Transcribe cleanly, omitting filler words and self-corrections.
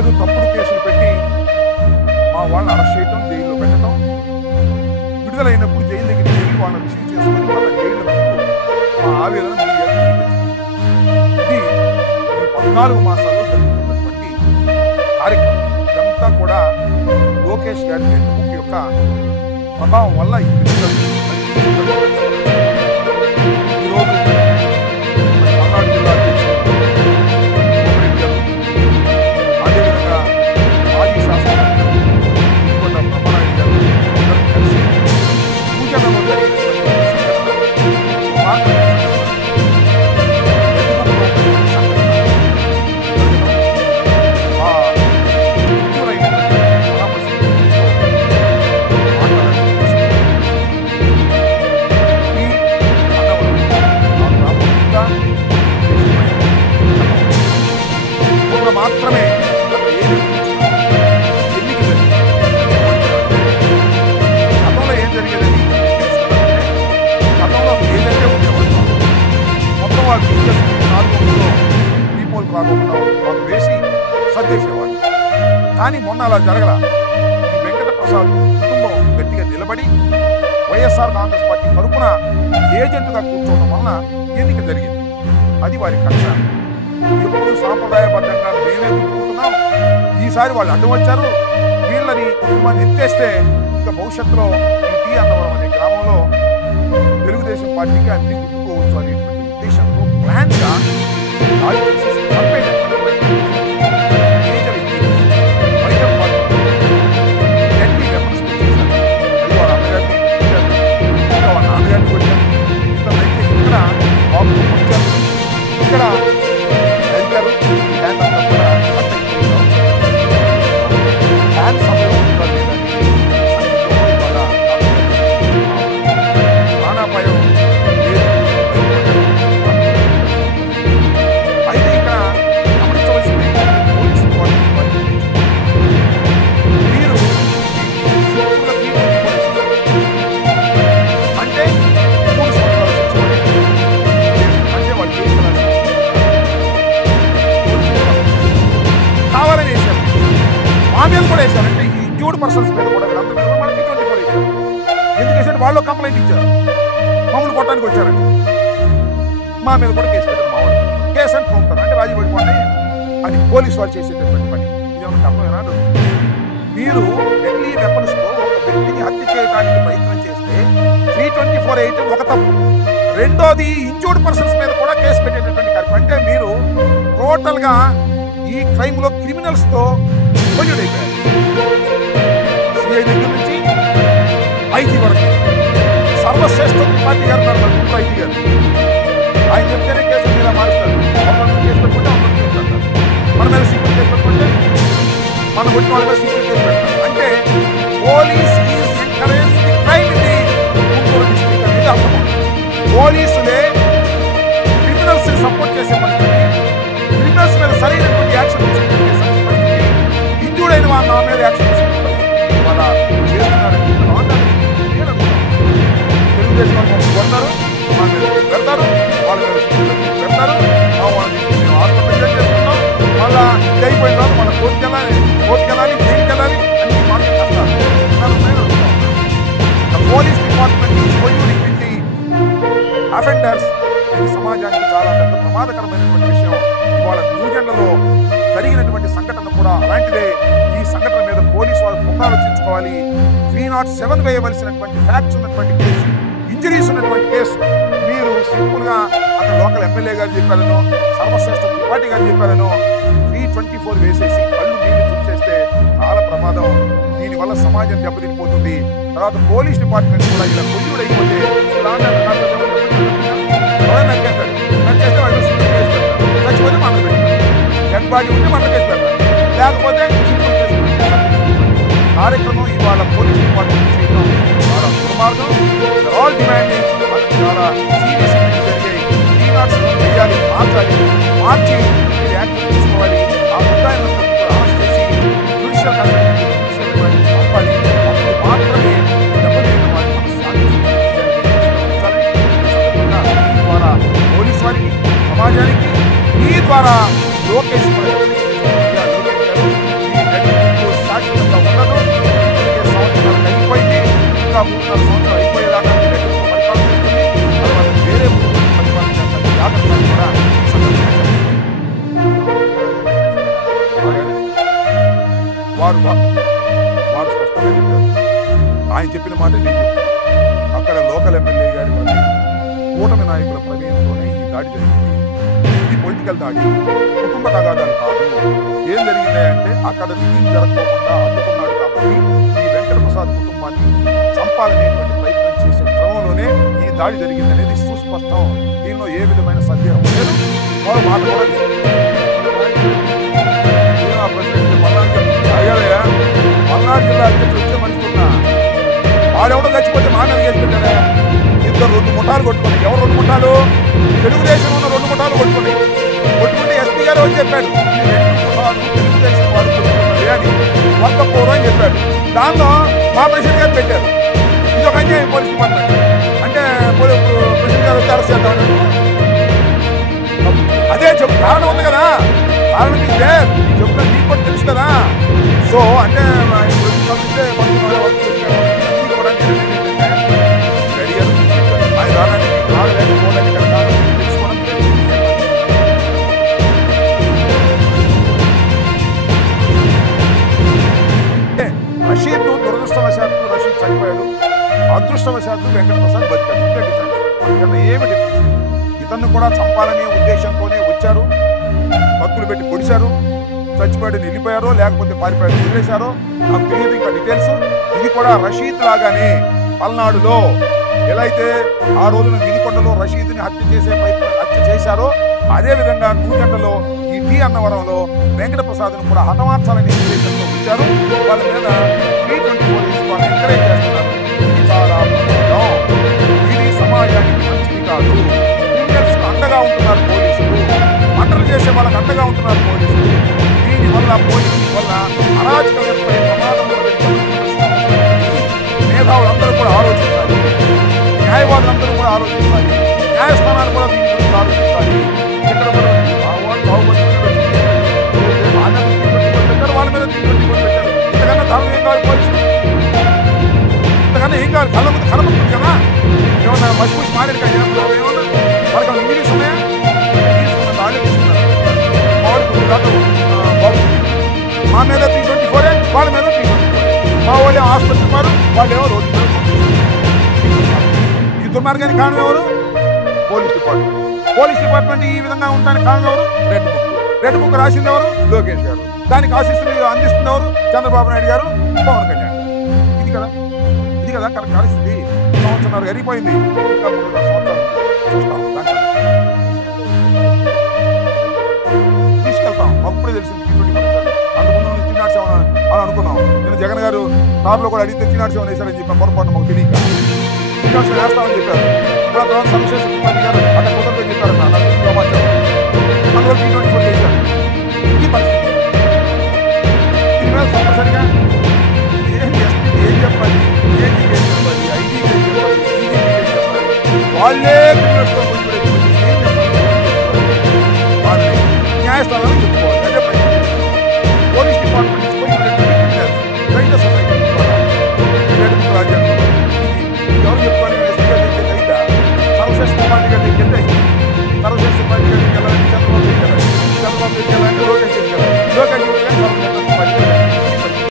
లేదు తప్పుడు కేసులు పెట్టి మా వాళ్ళని అరెస్ట్ చేయటం, జైల్లో పెట్టడం, విడుదలైనప్పుడు జైలు దగ్గరికి వెళ్ళి వాళ్ళని రిసీవ్ చేసుకుని వాళ్ళ జైలు మా ఆవేదన ఇది ఈ 14 మాసాల్లో జరుగుతున్నటువంటి కార్యక్రమం. ఇదంతా కూడా లోకేష్ గారి నెట్వర్క్ యొక్క ప్రభావం వల్ల ఈ విధంగా ఈరోజు పల్నాడు జిల్లా అధ్యక్షుడు అదేవిధంగా మాజీ శాసనసభ్యులు కొండ బ్రహ్మనాయుడు గారు అందరూ కలిసి సూచనలు మాత్రమే గతంలో ఏం జరిగేదని గతంలో ఏదైతే ఉండేవాళ్ళు మొత్తం వాళ్ళు తీసుకెళ్ళి 400 దీపాలు రాకుండా వాళ్ళు వేసి సర్దేసేవాళ్ళు. కానీ మొన్న అలా జరగల. ఈ వెంకట ప్రసాద్ కుటుంబం గట్టిగా నిలబడి వైఎస్ఆర్ కాంగ్రెస్ పార్టీ తరఫున ఏజెంట్గా కూర్చోవడం వలన ఎన్నిక జరిగింది. అది వారి కక్ష. ఎప్పుడు సాంప్రదాయబద్ధంగా మేమే కూర్చుంటున్నాం, ఈసారి వాళ్ళు అడ్డు వచ్చారు, వీళ్ళని కుటుంబాన్ని ఎత్తేస్తే ఇంకా భవిష్యత్తులో ఈ టీ అన్నవరం అనే గ్రామంలో తెలుగుదేశం పార్టీకి అన్ని గుర్తుకోవచ్చు అనేటువంటి ఉద్దేశంతో ప్లాన్గా ఇక్కడ కూడా వేశారంటే ఈ ఇంజూర్డ్ పర్సన్స్ మీద కూడా మనకి 24 వేశారు. ఎందుకంటే వాళ్ళు కంప్లైంట్ ఇచ్చారు, మమ్మల్ని కొట్టడానికి వచ్చారండి, మా మీద కూడా కేసు పెట్టారు. మా వాళ్ళు కేసు అని పంపుతారు అంటే రాజీ పడిపోండి, అది పోలీసు వాళ్ళు చేసేటటువంటి పని. ఇదేమన్నా అర్థమైనా? మీరు డెడ్లీ వెపన్స్తో ఒక వ్యక్తిని హత్య చేయడానికి ప్రయత్నం చేస్తే 324(8) ఒక తప్పు, రెండోది ఇంజూర్డ్ పర్సన్స్ మీద కూడా కేసు పెట్టేటటువంటి కార్యక్రమం. అంటే మీరు టోటల్గా ఈ క్రైమ్లో క్రిమినల్స్తో అయిపోయారు. సిఐ దగ్గర నుంచి ఐజీ వరకు సర్వశ్రేష్ఠ పార్టీ గారు ఐజీ గారు ఆయన చెప్తేనే కేసులు ఇలా మారుస్తారు. కేసు పెట్టుకుంటే కేసు పెడతారు, మన మీద సింపుల్ కేసు పెట్టుకుంటే మన కొట్టిన వాళ్ళ మీద సింపుల్ కేసు పెడతారు. అంటే పోలీస్ ఈజ్ ఎంకరేజింగ్ క్రైమ్ ఇది గుంటూరు డిస్ట్రిక్ట్ అనేది అర్థమవుతుంది. పోలీసులే క్రిమినల్స్ సపోర్ట్ చేసే పరిస్థితి, క్రిమినల్స్ మీద సరైనటువంటి యాక్షన్ ఇంజూర్డ్ అయిన వాళ్ళు నా మీద యాక్షన్ తీసుకుంటారు. వాళ్ళ చేస్తున్నారని తెలుగుదేశం వాళ్ళు కొడతారు, మా మీద పెడతారు, వాళ్ళ మీద పెడతారు, మేము హాస్పిటల్ చేసుకుంటాం, మళ్ళా అయిపోయిన తర్వాత మన కోర్టుకి వెళ్ళాలి, జైలుకి వెళ్ళాలి, అన్ని మాకే కష్టాలు. పోలీస్ డిపార్ట్మెంట్ పెట్టి అఫెండర్స్ ఇది సమాజానికి చాలా పెద్ద ప్రమాదకరమైనటువంటి విషయం. ఇవాళ న్యూజెండ్లలో జరిగినటువంటి సంఘటన కూడా అలాంటిదే. ఈ సంఘటన మీద పోలీసు వాళ్ళు పునరాలోచించుకోవాలి. 307 వేయవలసినటువంటి ఫ్యాక్ట్స్ ఉన్నటువంటి కేసు, ఇంజరీస్ ఉన్నటువంటి కేసు మీరు సింపుల్గా అక్కడ లోకల్ ఎమ్మెల్యే గారు చెప్పారనో, సర్వశ్రేష్ఠ త్రిపాఠి గారు చెప్పారనో 324 వేసేసి కళ్ళు నీళ్లు చుట్టేస్తే చాలా ప్రమాదం. దీనివల్ల సమాజం దెబ్బతినిపోతుంది. తర్వాత పోలీస్ డిపార్ట్మెంట్ కూడా ఇలా కొయ్యూడు అయిపోతే నరికేస్తే వాళ్ళు సింపుల్ కేసు పెడతారు, చచ్చిపోతే మంటలు పెడతారు, డెడ్ బాడీ ఉంటే మంటలు కేసు పెడతారు, లేకపోతే సింపుల్ కేసు పెడతారు. కార్యక్రమం ఇవాళ పోలీస్ డిపార్ట్మెంట్ చేయడం చాలా దుర్మార్గం. ఆల్ డిమాండింగ్ చాలా సీరియస్ జరిగాయి. 307 వేయాలి, మార్చి మీరు యాక్షన్ తీసుకోవాలి. ఆ ముద్దాయిలను అరెస్ట్ చేసి జ్యుడిషియల్ పంపాలి. అప్పుడు మాత్రమే దెబ్బతిన్న వారి ద్వారా పోలీస్ వారికి, సమాజానికి ఈ ద్వారా లోకేష్ ఇంకా 3.5 సంవత్సరాలు అయిపోయేదాకా మీరు ఎక్కడికో పరిపాలన చేస్తుంది, తర్వాత వేరే పరిపాలన చేస్తారు జాగ్రత్తలు కూడా ఈ సందర్భంగా చెప్పండి. వారు స్పష్టంగా చెప్పారు. ఆయన చెప్పిన మాట నేను చెప్తాను. అక్కడ లోకల్ ఎమ్మెల్యే గారి ప్రమేయం, కూటమి నాయకుల ప్రమేయంతోనే ఈ దాడి జరిగింది. ఇది పొలిటికల్ దాడి, కుటుంబ తగాదాలు కాదు. ఏం జరిగిందంటే అక్కడ రివ్యూ జరగకుండా అడ్డుకున్నాడు కాబట్టి ఈ వెంకటప్రసాద్ కుటుంబాన్ని చంపాలనేటువంటి ప్రయత్నం చేసే క్రమంలోనే ఈ దాడి జరిగింది అనేది సుస్పష్టం. దీనిలో ఏ విధమైన సందేహం లేదు. మరో మాట కూడా పల్నాడు జిల్లా అధ్యక్షుడు వచ్చే మనుషులున్నా వాడెవడో చచ్చిపోతే మా మీద కేసు పెట్టాడా? ఇద్దరు 2 ముఠాలు కొట్టుకుని, ఎవరు 2 ముఠాలు? తెలుగుదేశం ఉన్న 2 ముఠాలు కొట్టుకుంటే ఎస్పీ గారు వచ్చి చెప్పాడు, ఈ 2 ముఠాలు తెలుగుదేశం వాడు కొట్టుకున్నది అని వర్కపోరు అని చెప్పాడు. దానిలో మా ప్రెసిడెంట్ గారు పెట్టారు. ఇది ఒక అన్యాయం పోలీస్ డిపార్ట్మెంట్. అంటే ప్రెసిడెంట్ గారు వచ్చి అరెస్ట్ చేద్దామని అదే చెప్పు. కారణం ఉంది కదా, కారణం మీకు చెప్తున్నా, మీకు కూడా తెలుసు కదా. సో అంటే రషీద్ దురదృష్టవశాత్తు రషీద్ చనిపోయాడు, అదృష్టవశాత్తు వెంకటప్రసాద్ బతికాడు. ఇంతే డిఫరెన్స్, అందుకన్నా ఏమి డిఫరెన్స్. ఇతన్ని కూడా చంపాలనే ఉద్దేశంతోనే వచ్చారు, భక్తులు పెట్టి పొడిశారు, చచ్చిపోయాడు వెళ్ళిపోయారో లేకపోతే పారిపోయాడు వదిలేశారో నాకు తెలియదు ఇంకా డీటెయిల్స్. ఇది కూడా రషీద్ లాగానే పల్నాడులో ఎలా అయితే ఆ రోజున వినికొండలో రషీద్ని హత్య చేశారో అదేవిధంగా నూజెండలో ఈ టీ అన్నవరంలో వెంకటప్రసాద్ను కూడా హతమార్చాలని ఉద్దేశంతో వచ్చారు. వాళ్ళ మీద 324 వాళ్ళని ఎంకరేజ్ చేస్తున్నారు. ఇది చాలా ప్రమాదం, ఇది సమాజానికి మంచిది కాదు. క్రిమినల్స్కి అండగా ఉంటున్నారు పోలీసులు, మంటలు చేసే వాళ్ళకి అండగా ఉంటున్నారు పోలీసులు. దీనివల్ల పోలీసుల వల్ల అరాచకం ఏర్పడే ప్రమాదం మేధావులందరూ కూడా ఆలోచించాలి, న్యాయవాదులందరూ కూడా ఆలోచించాలి, న్యాయస్థానాలు కూడా దీని గురించి ఆలోచించాలి. ఎక్కడ కూడా పెట్టారు, వాళ్ళ మీద పెట్టారు. ఇంతకన్నా దారుణం ఏం కావాలి పోలీసులు? ఇంతకన్నా ఏం కావాలి? కళ్ళ ముందు కనబడుతుంది కదా. ఏమన్నా మసిపూసి మారేడుకాయ చేస్తున్నారు, ఏమన్నా వాళ్ళకి ఇంగ్లీష్ ఉన్నాయా? ఇంగ్లీష్ ఉన్న దాళ్ళే తీసుకున్నారు. మా మీద 324, వాళ్ళ మీద 324. మా వాళ్ళు హాస్పిటల్ వారు, వాళ్ళు ఏమో రోడ్డు మీద. ఈ దుర్మార్గానికి కారణం ఎవరు? Police department. పోలీస్ డిపార్ట్మెంట్ ఈ విధంగా ఉండడానికి కారణం ఎవరు? రెడ్ బుక్ రాసింది ఎవరు? లోకేష్ గారు. దానికి ఆశీస్సులు అందిస్తుంది ఎవరు? చంద్రబాబు నాయుడు గారు, పవన్ కళ్యాణ్. ఇది కదా కరెక్ట్ పరిస్థితి. సంవత్సరాలు ఎరిగిపోయింది, ఇంకా 3 సంవత్సరాలు చూస్తాం. తీసుకెళ్తాం. అప్పుడే తెలిసింది అంతకుముందు తిన్నాడ్చామని అని అనుకున్నాం. నేను జగన్ గారు కారులో కూడా అడిగితే తిన్నాడ్చామని వేశారని చెప్పాను. పొరపాటు మాకు తెలియక తిన్నాడ్చం వేస్తామని చెప్పారు. తర్వాత సంశేష కుమారి గారు అక్కడ కుదరదని చెప్పారు. అందులో 324 చేశారు. ఇది పరిస్థితి. దీని మీద తప్పనిసరిగా ఏం చెప్పాలి, ఏం చెప్పాలి, ఐటీ ఏం చెప్పాలి, వాళ్ళే ఏం చెప్పాలి, వాళ్ళని న్యాయస్థానాలు